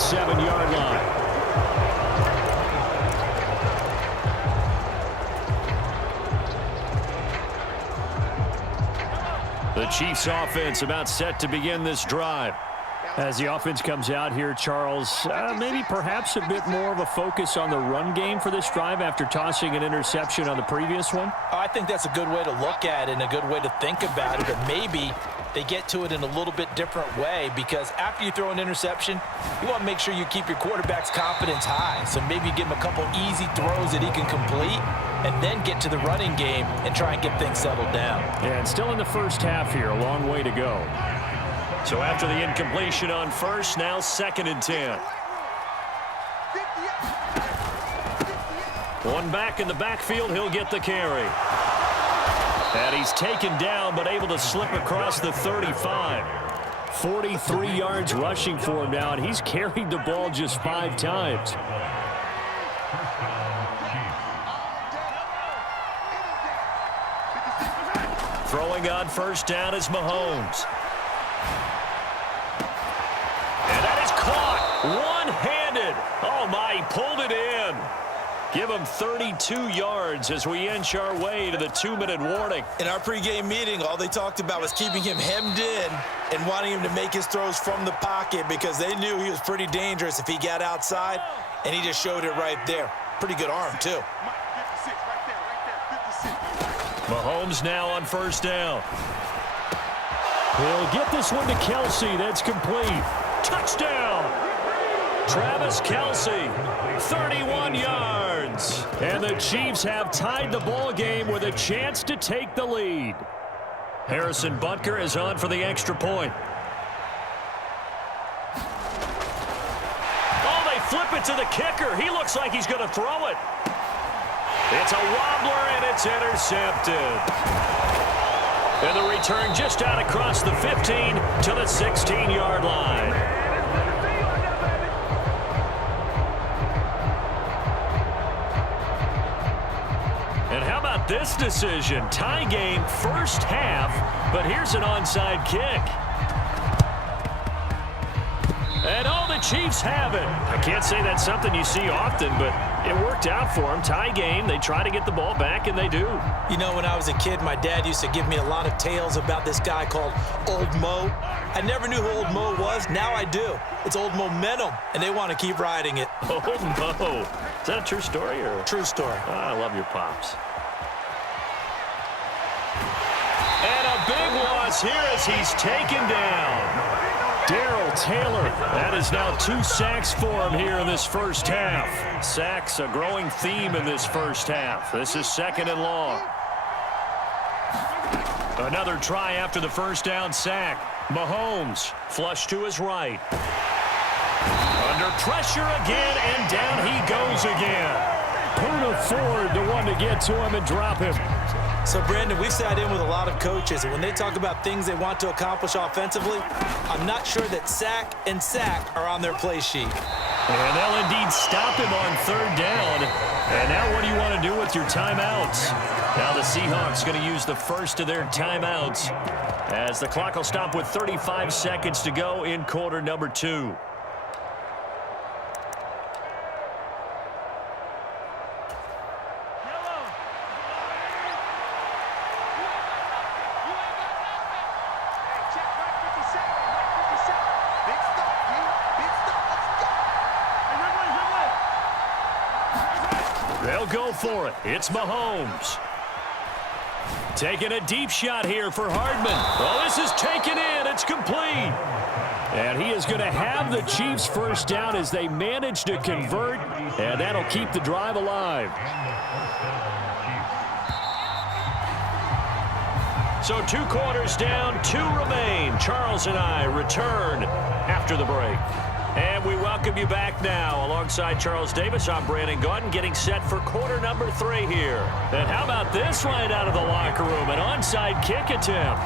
37-yard line. The Chiefs offense about set to begin this drive. As the offense comes out here, Charles, maybe perhaps a bit more of a focus on the run game for this drive after tossing an interception on the previous one? I think that's a good way to look at it and a good way to think about it, but maybe they get to it in a little bit different way, because after you throw an interception, you want to make sure you keep your quarterback's confidence high. So maybe you give him a couple easy throws that he can complete and then get to the running game and try and get things settled down. And still in the first half here, a long way to go. So after the incompletion on first, now 2nd and 10. One back in the backfield, he'll get the carry. And he's taken down, but able to slip across the 35. 43 yards rushing for him now, and he's carried the ball just 5 times. Throwing on first down is Mahomes. And that is caught one-handed. Oh, my, he pulled it in. Give him 32 yards as we inch our way to the 2-minute warning. In our pregame meeting, all they talked about was keeping him hemmed in and wanting him to make his throws from the pocket, because they knew he was pretty dangerous if he got outside, and he just showed it right there. Pretty good arm, too. Mahomes now on first down. He'll get this one to Kelsey. That's complete. Touchdown! Travis Kelsey, 31 yards. And the Chiefs have tied the ball game with a chance to take the lead. Harrison Butker is on for the extra point. Oh, they flip it to the kicker. He looks like he's going to throw it. It's a wobbler, and it's intercepted. And the return just out across the 15 to the 16-yard line. And how about this decision? Tie game first half, but here's an onside kick. And oh, the Chiefs have it. I can't say that's something you see often, but it worked out for them. Tie game, they try to get the ball back, and they do. You know, when I was a kid, my dad used to give me a lot of tales about this guy called Old Mo. I never knew who Old Mo was. Now I do. It's Old Momentum, and they want to keep riding it. Old Mo. Is that a true story? Or? True story. Oh, I love your pops. And a big loss here as he's taken down. Darrell Taylor, that is now 2 sacks for him here in this first half. Sacks, a growing theme in this first half. This is 2nd and long. Another try after the first down sack. Mahomes, flush to his right. Under pressure again, and down he goes again. Poona Ford, the one to get to him and drop him. So, Brandon, we sat in with a lot of coaches, and when they talk about things they want to accomplish offensively, I'm not sure that sack and sack are on their play sheet. And they'll indeed stop him on 3rd down. And now what do you want to do with your timeouts? Now the Seahawks going to use the first of their timeouts as the clock will stop with 35 seconds to go in quarter number 2. They'll go for it. It's Mahomes. Taking a deep shot here for Hardman. Well, this is taken in. It's complete. And he is going to have the Chiefs first down as they manage to convert, and that'll keep the drive alive. So 2 quarters down, 2 remain. Charles and I return after the break. And we welcome you back now. Alongside Charles Davis, I'm Brandon Gaudin, getting set for quarter number 3 here. And how about this right out of the locker room? An onside kick attempt.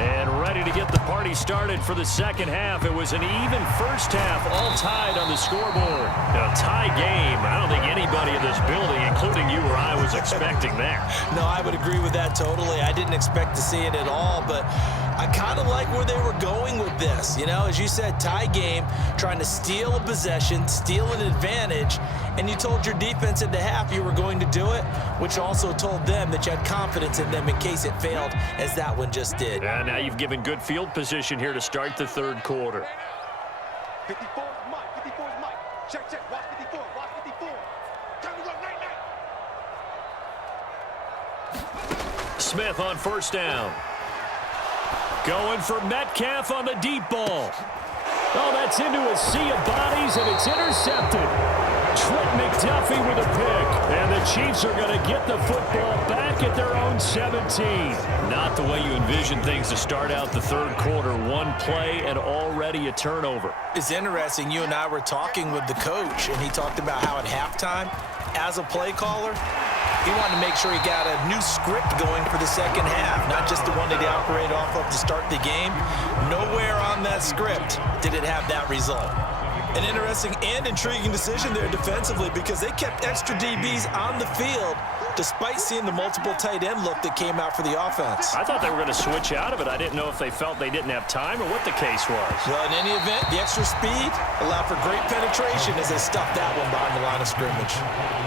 And ready to get the party started for the second half. It was an even first half, all tied on the scoreboard. A tie game. I don't think anybody in this building, including you or I, was expecting that. No, I would agree with that totally. I didn't expect to see it at all, but I kind of like where they were going with this. You know, as you said, tie game, trying to steal a possession, steal an advantage, and you told your defense at the half you were going to do it, which also told them that you had confidence in them in case it failed, as that one just did. And now you've given good field position here to start the third quarter. 54 is Mike. 54 is Mike. Check, check. Watch 54. Watch 54. Time to run. Night, night. Smith on first down. Going for Metcalf on the deep ball. Oh, that's into a sea of bodies, and it's intercepted. Trent McDuffie with a pick. And the Chiefs are going to get the football back at their own 17. Not the way you envision things to start out the third quarter. One play and already a turnover. It's interesting. You and I were talking with the coach, and he talked about how at halftime, as a play caller, he wanted to make sure he got a new script going for the second half, not just the one that he operated off of to start the game. Nowhere on that script did it have that result. An interesting and intriguing decision there defensively because they kept extra DBs on the field despite seeing the multiple tight end look that came out for the offense. I thought they were going to switch out of it. I didn't know if they felt they didn't have time or what the case was. Well, in any event, the extra speed allowed for great penetration as they stuffed that one behind the line of scrimmage.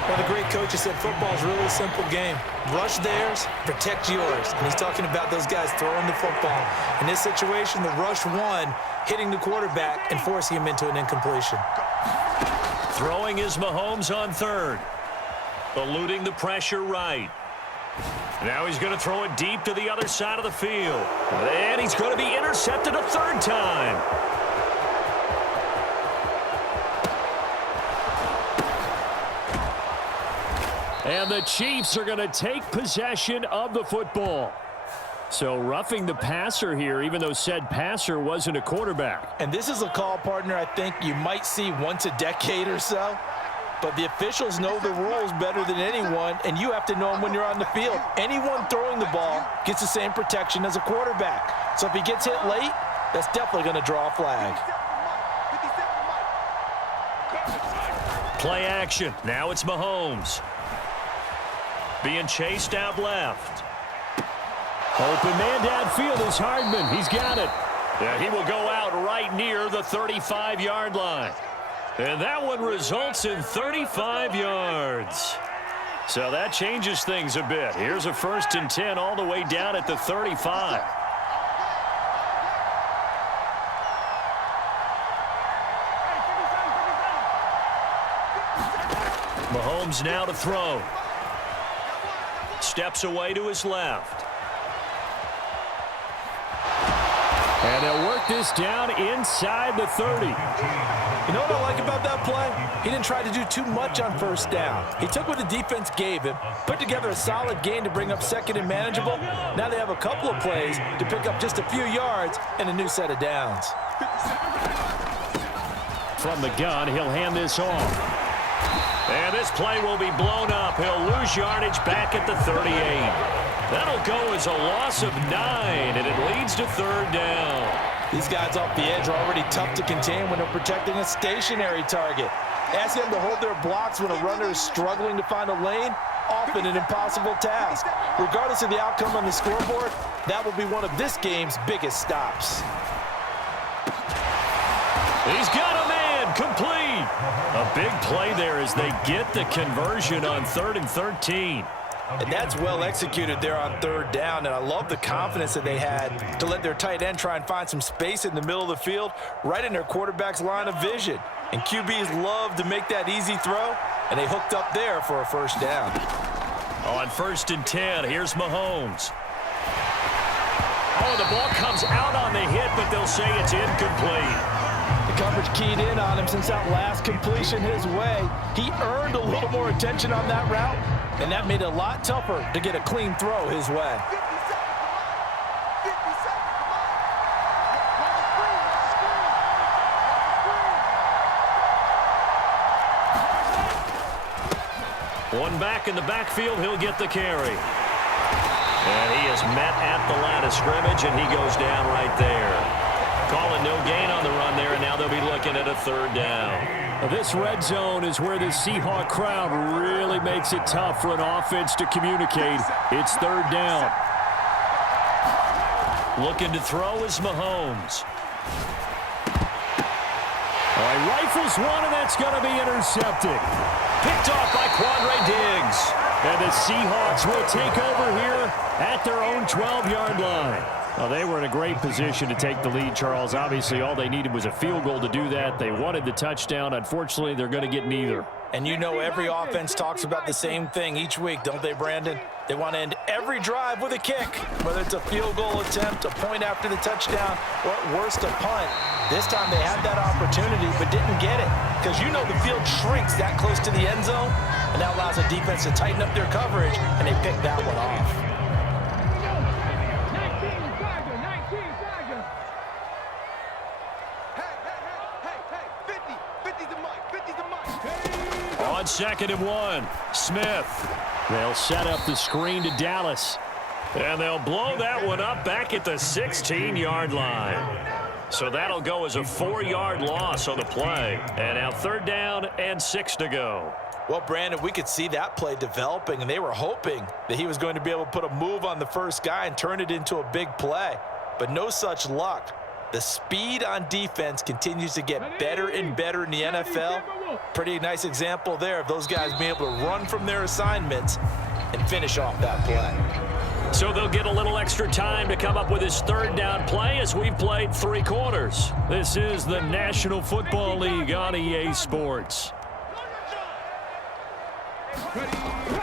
One of the great coaches said football is really a simple game. Rush theirs, protect yours. And he's talking about those guys throwing the football. In this situation, the rush won, hitting the quarterback and forcing him into an incompletion. Throwing is Mahomes on third. Eluding the pressure right. Now he's going to throw it deep to the other side of the field. And he's going to be intercepted a third time. And the Chiefs are going to take possession of the football. So roughing the passer here, even though said passer wasn't a quarterback. And this is a call, partner, I think you might see once a decade or so. But the officials know the rules better than anyone, and you have to know them when you're on the field. Anyone throwing the ball gets the same protection as a quarterback. So if he gets hit late, that's definitely going to draw a flag. Play action. Now it's Mahomes. Being chased out left. Open man downfield is Hardman. He's got it. And he will go out right near the 35-yard line. And that one results in 35 yards. So that changes things a bit. Here's a 1st and 10 all the way down at the 35. Mahomes now to throw. Steps away to his left. And they'll work this down inside the 30. You know what I like about that play? He didn't try to do too much on first down. He took what the defense gave him, put together a solid gain to bring up second and manageable. Now they have a couple of plays to pick up just a few yards and a new set of downs. From the gun, he'll hand this off. And this play will be blown up. He'll lose yardage back at the 38. That'll go as a loss of 9, and it leads to 3rd down. These guys off the edge are already tough to contain when they're protecting a stationary target. Ask them to hold their blocks when a runner is struggling to find a lane, often an impossible task. Regardless of the outcome on the scoreboard, that will be one of this game's biggest stops. He's got a man, complete. A big play there as they get the conversion on 3rd and 13. And that's well executed there on 3rd down, and I love the confidence that they had to let their tight end try and find some space in the middle of the field, right in their quarterback's line of vision. And QBs love to make that easy throw, and they hooked up there for a 1st down. On 1st and 10, here's Mahomes. Oh, the ball comes out on the hit, but they'll say it's incomplete. The coverage keyed in on him since that last completion his way. He earned a little more attention on that route, and that made it a lot tougher to get a clean throw his way. One back in the backfield, he'll get the carry. And he is met at the line of scrimmage, and he goes down right there. Calling no gain on the run there, and now they'll be looking at a 3rd down. This red zone is where the Seahawk crowd really makes it tough for an offense to communicate. It's 3rd down. Looking to throw is Mahomes. He rifles one, and that's going to be intercepted. Picked off by Quandre Diggs. And the Seahawks will take over here at their own 12-yard line. Well, they were in a great position to take the lead, Charles. Obviously, all they needed was a field goal to do that. They wanted the touchdown. Unfortunately, they're going to get neither. And you know every offense talks about the same thing each week, don't they, Brandon? They want to end every drive with a kick, whether it's a field goal attempt, a point after the touchdown, or at worst a punt. This time they had that opportunity but didn't get it because you know the field shrinks that close to the end zone, and that allows the defense to tighten up their coverage, and they picked that one off. On 2nd and 1, Smith. They'll set up the screen to Dallas. And they'll blow that one up back at the 16-yard line. So that'll go as a 4-yard loss on the play. And now 3rd down and 6 to go. Well, Brandon, we could see that play developing, and they were hoping that he was going to be able to put a move on the first guy and turn it into a big play. But no such luck. The speed on defense continues to get better and better in the NFL. Pretty nice example there of those guys being able to run from their assignments and finish off that play. So they'll get a little extra time to come up with his 3rd down play as we've played 3 quarters. This is the National Football League on EA Sports.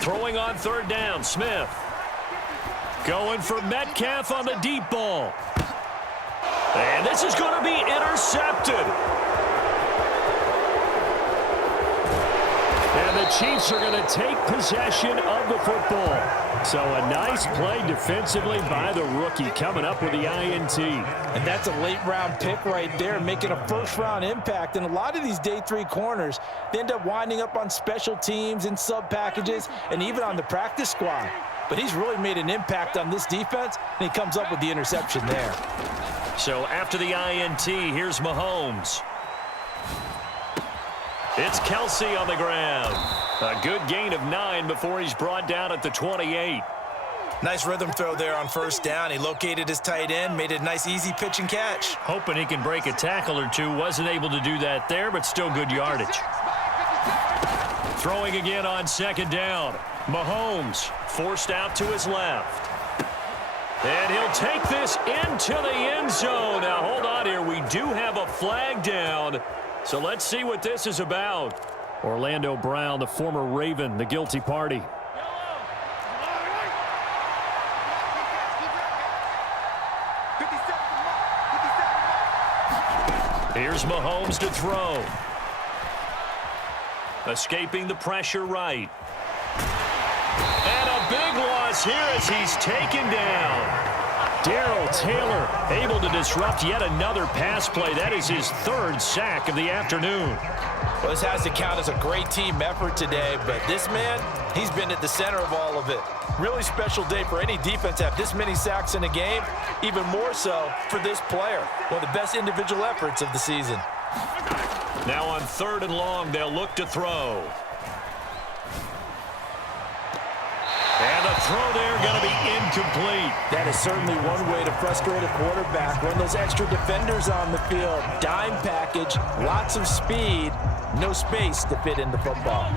Throwing on 3rd down, Smith. Going for Metcalf on the deep ball. And this is going to be intercepted. And the Chiefs are going to take possession of the football. So a nice play defensively by the rookie coming up with the INT. And that's a late-round pick right there, making a first-round impact. And a lot of these day 3 corners, they end up winding up on special teams and sub-packages and even on the practice squad. But he's really made an impact on this defense, and he comes up with the interception there. So after the INT, here's Mahomes. It's Kelsey on the ground. A good gain of 9 before he's brought down at the 28. Nice rhythm throw there on 1st down. He located his tight end, made a nice easy pitch and catch. Hoping he can break a tackle or two. Wasn't able to do that there, but still good yardage. Throwing again on 2nd down. Mahomes forced out to his left. And he'll take this into the end zone. Now, hold on here. We do have a flag down. So let's see what this is about. Orlando Brown, the former Raven, the guilty party. Here's Mahomes to throw. Escaping the pressure right. And a big loss here as he's taken down. Darrell Taylor able to disrupt yet another pass play. That is his 3rd sack of the afternoon. Well, this has to count as a great team effort today, but this man, he's been at the center of all of it. Really special day for any defense to have this many sacks in a game, even more so for this player. One of the best individual efforts of the season. Now on 3rd and long, they'll look to throw. And the throw there going to be incomplete. That is certainly one way to frustrate a quarterback. Run those extra defenders on the field. Dime package, lots of speed, no space to fit in the football.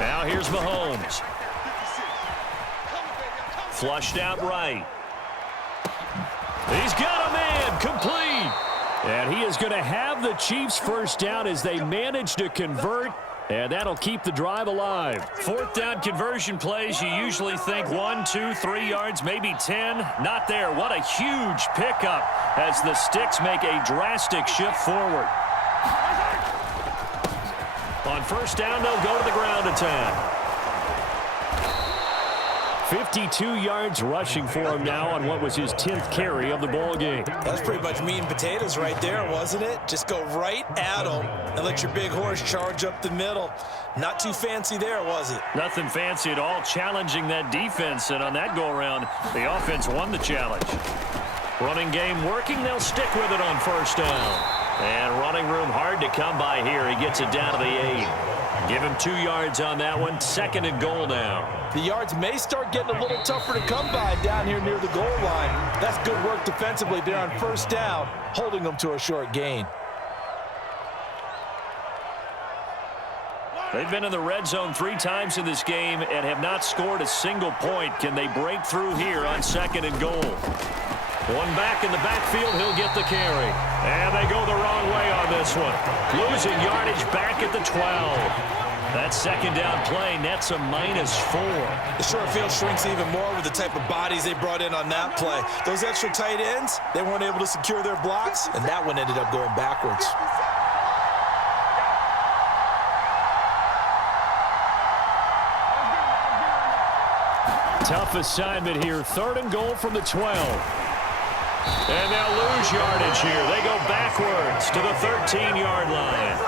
Now here's Mahomes. Flushed out right. He's got a man, complete. And he is going to have the Chiefs 1st down as they manage to convert, and that'll keep the drive alive. 4th down conversion plays, you usually think 1, 2, 3 yards, maybe 10. Not there. What a huge pickup as the Sticks make a drastic shift forward. On 1st down, they'll go to the ground attack. 52 yards rushing for him now on what was his 10th carry of the ball game. That's pretty much meat and potatoes right there, wasn't it? Just go right at him and let your big horse charge up the middle. Not too fancy there, was it? Nothing fancy at all, challenging that defense, and on that go-around, the offense won the challenge. Running game working, they'll stick with it on 1st down. And running room hard to come by here. He gets it down to the 8. Give him 2 yards on that one. 2nd and goal now. The yards may start getting a little tougher to come by down here near the goal line. That's good work defensively there on 1st down, holding them to a short gain. They've been in the red zone 3 times in this game and have not scored a single point. Can they break through here on 2nd and goal? One back in the backfield, he'll get the carry. And they go the wrong way on this one. Losing yardage back at the 12. That 2nd down play nets a -4. The short field shrinks even more with the type of bodies they brought in on that play. Those extra tight ends, they weren't able to secure their blocks, and that one ended up going backwards. Tough assignment here. 3rd and goal from the 12. And they'll lose yardage here. They go backwards to the 13-yard line.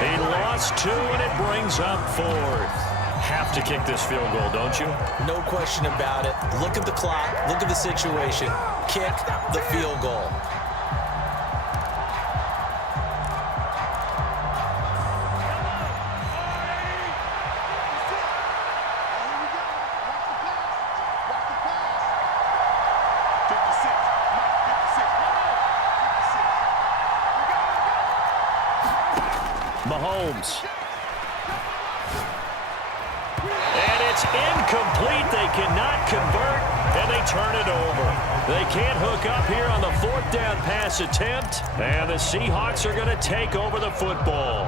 He lost 2, and it brings up 4th. Have to kick this field goal, don't you? No question about it. Look at the clock. Look at the situation. Kick the field goal. Mahomes. And it's incomplete. They cannot convert, and they turn it over. They can't hook up here on the 4th down pass attempt, and the Seahawks are going to take over the football.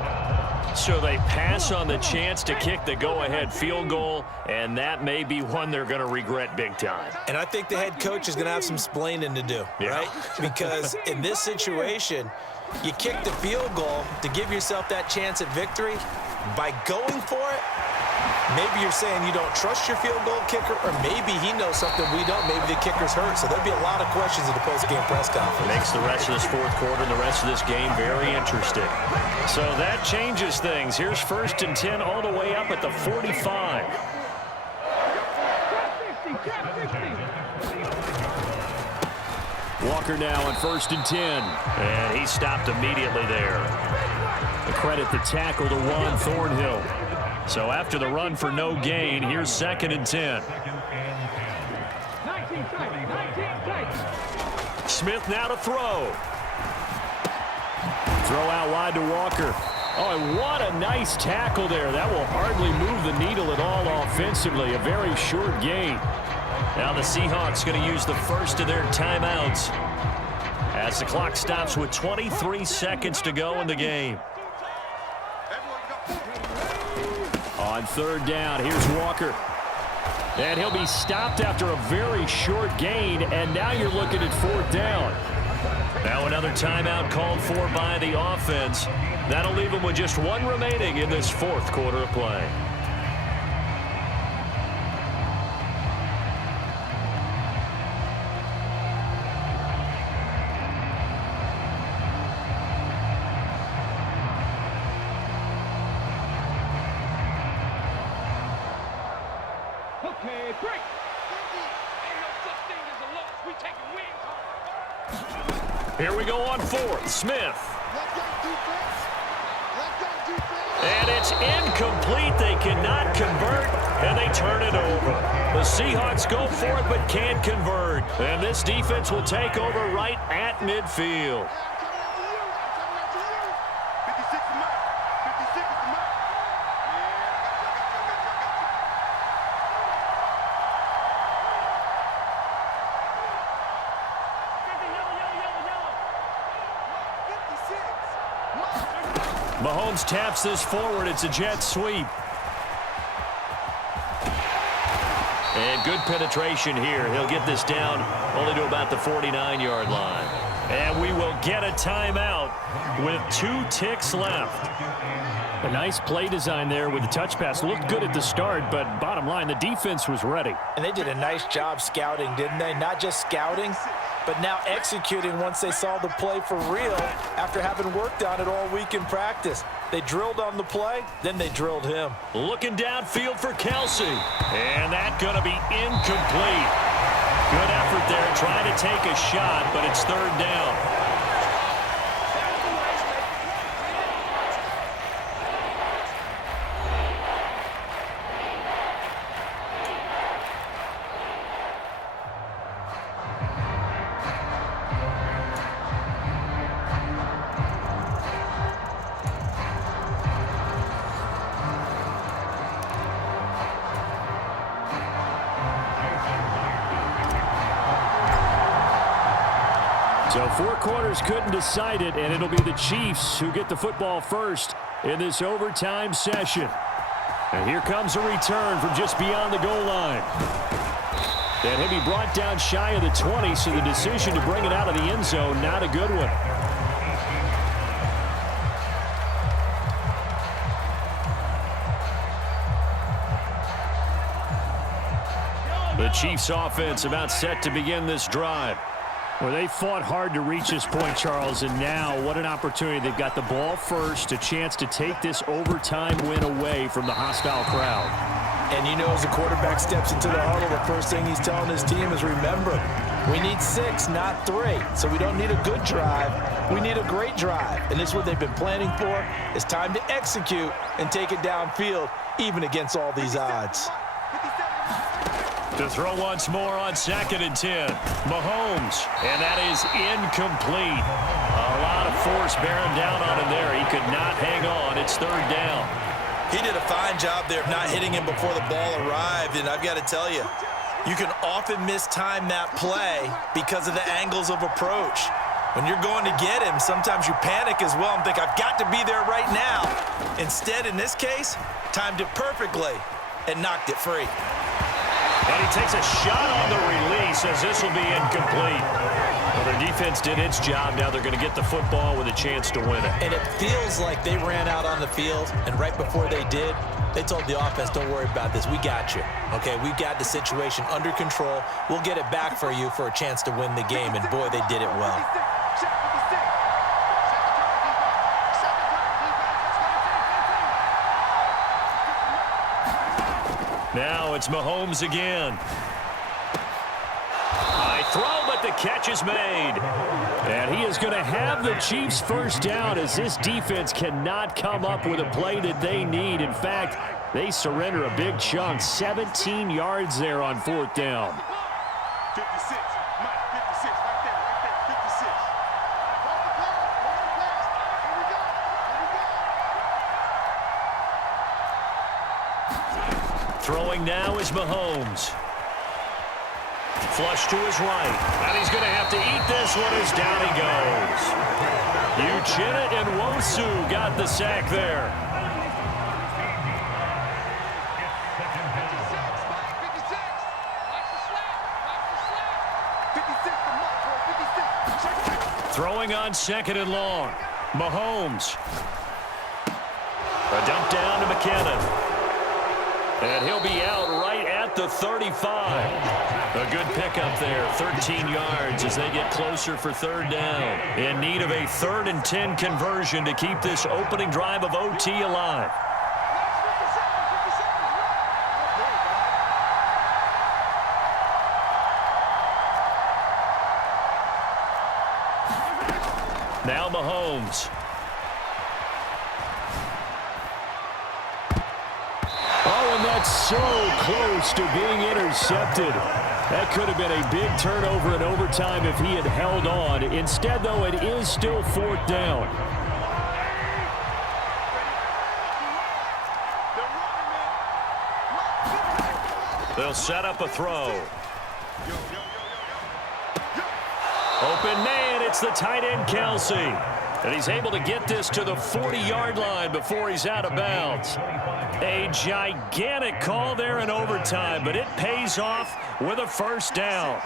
So they pass on the chance to kick the go-ahead field goal, and that may be one they're going to regret big time. And I think the head coach is going to have some splaining to do, right? Because in this situation, you kick the field goal to give yourself that chance at victory. By going for it, maybe you're saying you don't trust your field goal kicker, or maybe he knows something we don't. Maybe the kicker's hurt. So there'll be a lot of questions in the post-game press conference. Makes the rest of this 4th quarter and the rest of this game very interesting. So that changes things. Here's 1st and 10 all the way up at the 45. Walker now on 1st and 10. And he stopped immediately there. The credit the tackle to Juan Thornhill. So after the run for no gain, here's 2nd and 10. Smith now to throw. Throw out wide to Walker. Oh, and what a nice tackle there. That will hardly move the needle at all offensively. A very short gain. Now the Seahawks going to use the first of their timeouts as the clock stops with 23 seconds to go in the game. On 3rd down, here's Walker. And he'll be stopped after a very short gain, and now you're looking at 4th down. Now another timeout called for by the offense. That'll leave them with just 1 remaining in this 4th quarter of play. Okay, break. Ain't no such thing as a loss. We taking wins. Here we go on 4th. Smith. And it's incomplete. They cannot convert, and they turn it over. The Seahawks go for it but can't convert. And this defense will take over right at midfield. Mahomes taps this forward. It's a jet sweep. And good penetration here. He'll get this down only to about the 49-yard line. And we will get a timeout with 2 ticks left. A nice play design there with the touch pass. Looked good at the start, but bottom line, the defense was ready. And they did a nice job scouting, didn't they? Not just scouting, but now executing once they saw the play for real after having worked on it all week in practice. They drilled on the play, then they drilled him. Looking downfield for Kelsey. And that's going to be incomplete. Good effort there trying to take a shot, but it's 3rd down. So 4 quarters couldn't decide it, and it'll be the Chiefs who get the football first in this overtime session. And here comes a return from just beyond the goal line. And he'll be brought down shy of the 20, so the decision to bring it out of the end zone, not a good one. The Chiefs offense about set to begin this drive. Well, they fought hard to reach this point, Charles, and now what an opportunity. They've got the ball first, a chance to take this overtime win away from the hostile crowd. And you know, as the quarterback steps into the huddle, the first thing he's telling his team is, remember, we need 6, not 3. So we don't need a good drive. We need a great drive. And this is what they've been planning for. It's time to execute and take it downfield, even against all these odds. To throw once more on 2nd and 10. Mahomes, and that is incomplete. A lot of force bearing down on him there. He could not hang on. It's 3rd down. He did a fine job there of not hitting him before the ball arrived, and I've got to tell you, you can often mistime that play because of the angles of approach. When you're going to get him, sometimes you panic as well and think, I've got to be there right now. Instead, in this case, timed it perfectly and knocked it free. And he takes a shot on the release as this will be incomplete. Well, their defense did its job. Now they're going to get the football with a chance to win it. And it feels like they ran out on the field, and right before they did, they told the offense, don't worry about this. We got you. Okay, we've got the situation under control. We'll get it back for you for a chance to win the game. And, boy, they did it well. Now it's Mahomes again. High throw, but the catch is made. And he is going to have the Chiefs first down as this defense cannot come up with a play that they need. In fact, they surrender a big chunk, 17 yards there on 4th down. 56, Mike, 56, right there, 56. Throwing now is Mahomes. Flush to his right. And he's going to have to eat this one as down he goes. Uchenna and Nwosu got the sack there. 56. Throwing on 2nd and long. Mahomes. A dump down to McKinnon. And he'll be out right at the 35. A good pickup there, 13 yards as they get closer for 3rd down. In need of a 3rd and 10 conversion to keep this opening drive of OT alive. Now Mahomes. Oh, and that's so close to being intercepted. That could have been a big turnover in overtime if he had held on. Instead, though, it is still 4th down. They'll set up a throw. Open man, it's the tight end, Kelsey. And he's able to get this to the 40-yard line before he's out of bounds. A gigantic call there in overtime, but it pays off with a 1st down.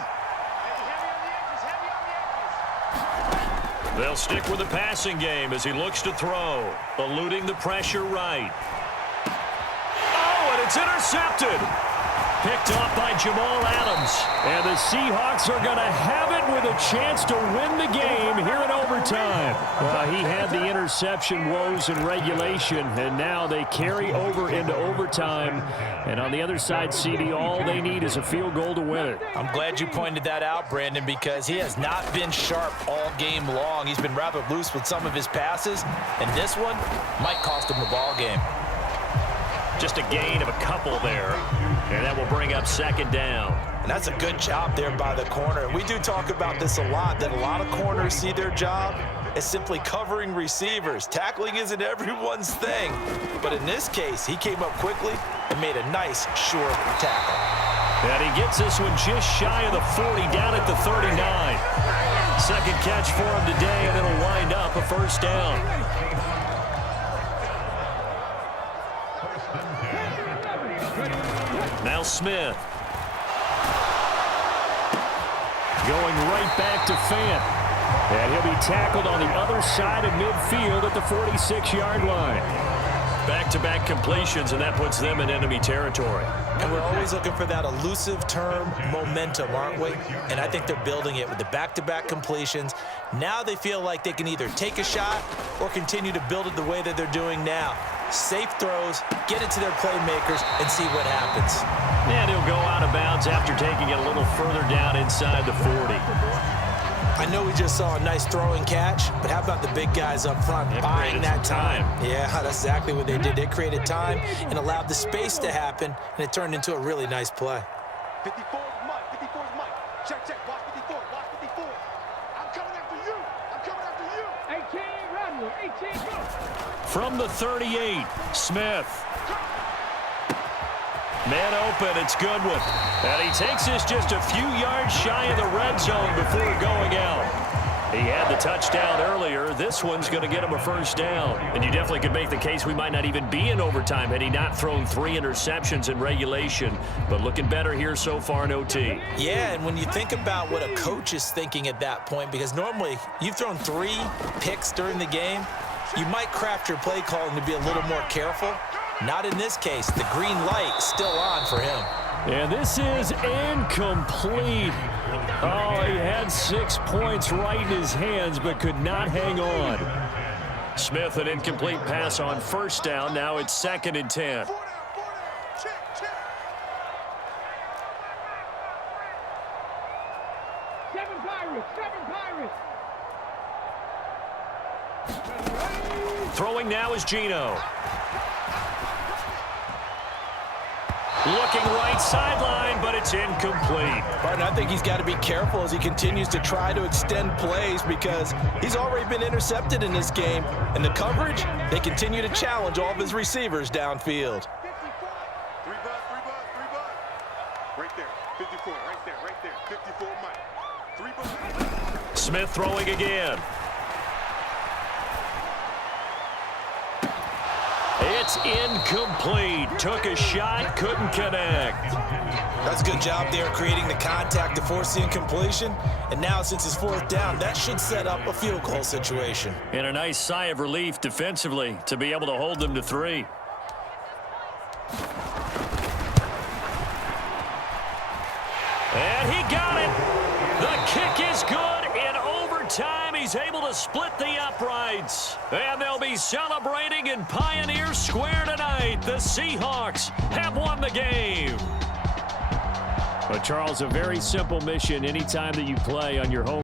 They'll stick with the passing game as he looks to throw, eluding the pressure right. Oh, and it's intercepted. Picked off by Jamal Adams. And the Seahawks are going to have it with a chance to win the game here in overtime. Well, he had the interception woes in regulation, and now they carry over into overtime. And on the other side, CD, all they need is a field goal to win it. I'm glad you pointed that out, Brandon, because he has not been sharp all game long. He's been rather loose with some of his passes, and this one might cost him the ball game. Just a gain of a couple there, and that will bring up 2nd down. And that's a good job there by the corner. And we do talk about this a lot, that a lot of corners see their job as simply covering receivers. Tackling isn't everyone's thing. But in this case, he came up quickly and made a nice, sure tackle. And he gets this one just shy of the 40, down at the 39. Second catch for him today, and it'll wind up a first down. Now Smith. Going right back to Fant. And he'll be tackled on the other side of midfield at the 46-yard line. Back-to-back completions, and that puts them in enemy territory. And we're always looking for that elusive term, momentum, aren't we? And I think they're building it with the back-to-back completions. Now they feel like they can either take a shot or continue to build it the way that they're doing now. Safe throws, get it to their playmakers, and see what happens. And he'll go out of bounds after taking it a little further down inside the 40. I know we just saw a nice throwing catch, but how about the big guys up front buying that time? Yeah, that's exactly what they did. They created time and allowed the space to happen, and it turned into a really nice play. 54 is Mike. 54 is Mike. Check, check. Watch 54. Watch 54. I'm coming after you. I'm coming after you. 18, Rodney. 18, go. From the 38, Smith. Man open, it's Goodwin. And he takes this just a few yards shy of the red zone before going out. He had the touchdown earlier. This one's going to get him a first down. And you definitely could make the case we might not even be in overtime had he not thrown 3 interceptions in regulation. But looking better here so far in OT. Yeah, and when you think about what a coach is thinking at that point, because normally you've thrown 3 picks during the game, you might craft your play calling to be a little more careful. Not in this case. The green light still on for him. And this is incomplete. Oh, he had 6 points right in his hands, but could not hang on. Smith, an incomplete pass on first down. Now it's 2nd and 10. Check, check. 7 Pirates. 7 Pirates. Throwing now is Geno. Looking right sideline, but it's incomplete. Martin, I think he's got to be careful as he continues to try to extend plays because he's already been intercepted in this game. And the coverage, they continue to challenge all of his receivers downfield. 54. 3 bud. Right there. 54. Right there. 54 Mike. 3 bud. Smith throwing again. It's incomplete. Took a shot, couldn't connect. That's a good job there creating the contact to force the incompletion. And now since it's 4th down, that should set up a field goal situation. And a nice sigh of relief defensively to be able to hold them to 3. And he got it. The kick is good. In overtime, he's able to split the uprights. And they'll be celebrating in Pioneer Square tonight. The Seahawks have won the game. But, Charles, a very simple mission anytime that you play on your home